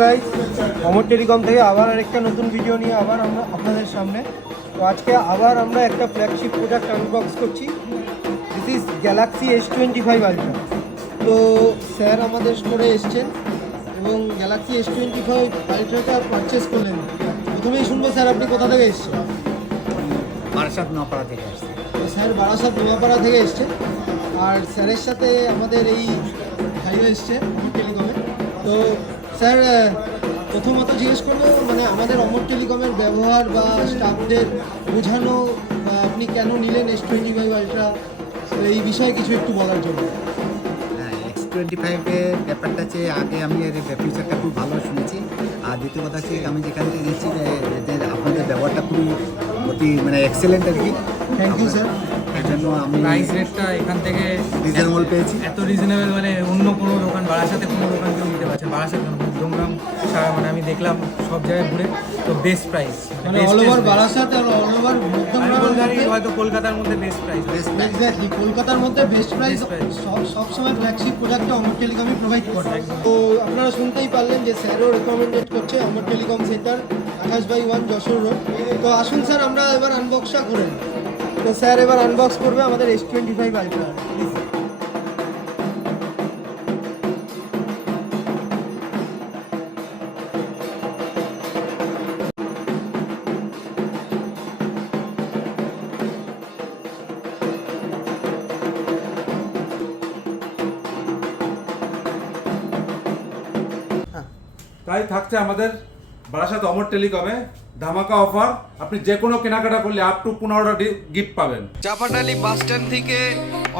Guys, অমর telecom থেকে আবার আরেকটা নতুন ভিডিও নিয়ে আবার আমরা আপনাদের সামনে। তো আজকে আবার আমরা একটা ফ্ল্যাগশিপ প্রোডাক্ট আনবক্স করছি। This is Galaxy S25 ultra. তো স্যার আমাদের স্টোরে এসছেন এবং গ্যালাক্সি S25 আলট্রাটা পারচেস করলেন। প্রথমেই শুনবো স্যার, আপনি কোথা থেকে এসছেন? বারাসাত নোয়াপাড়া থেকে আসছে। তো স্যার বারাসাত নোয়াপাড়া থেকে এসছেন, আর স্যারের সাথে আমাদের এই ভাইও এসছে অমর টেলিকমে। তো স্যার, প্রথমত জিজ্ঞেস করবো, মানে আমাদের অমর টেলিকমের ব্যবহার বা স্টাফদের বোঝানো, বা আপনি কেন নিলেন S25 আলট্রা, এই বিষয়ে কিছু একটু বলার জন্য। হ্যাঁ, X25-এর ব্যাপারটা হচ্ছে আগে আমি এর ফিচারটা খুব ভালো শুনেছি। আর দ্বিতীয় কথা হচ্ছে আমি যেখান থেকে গেছি এদের আপনাদের ব্যবহারটা খুবই অতি মানে এক্সেলেন্ট আর কি। Thank you sir. এই জন্য আমি প্রাইস রেটটা এখান থেকে রিজনেবল পেয়েছি। এত রিজনেবল, মানে অন্য কোনো দোকান বারাসাতে কোনো দোকান কেউ নিতে পারছে, বারাসাত মধ্যমগ্রাম সারা, মানে আমি দেখলাম সব জায়গায় ঘুরে, তো বেস্ট প্রাইস, মানে অল ওভার বারাসাত আর অল ওভার মধ্যমগ্রাম, হয়তো কলকাতার মধ্যে বেস্ট প্রাইস। এক্স্যাক্টলি কলকাতার মধ্যে বেস্ট প্রাইস সবসময় ফ্ল্যাগশিপ প্রোডাক্টটা অমর টেলিকমই প্রোভাইড করে। তো আপনারা শুনতেই পারলেন যে স্যারও রেকমেন্ডেড করছে অমর টেলিকম সেন্টার 28/1 যশোর রোড। তো আসুন স্যার, আমরা এবার আনবক্সটা করে নিই। তো স্যার এবার আনবক্স করবে আমাদের S25 আলট্রা। তাই থাকছে আমাদের বারাসাত অমর টেলিকমে ধামাকা অফার। আপনি যে কোনো কেনাকাটা করলে আপ টু 15টা গিফট পাবেন। চাপাটালি বাস স্ট্যান্ড থেকে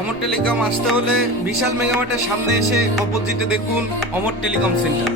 অমর টেলিকম আসতে হলে বিশাল মেগামার্টের সামনে এসে অপোজিটে দেখুন অমর টেলিকম সেন্টার।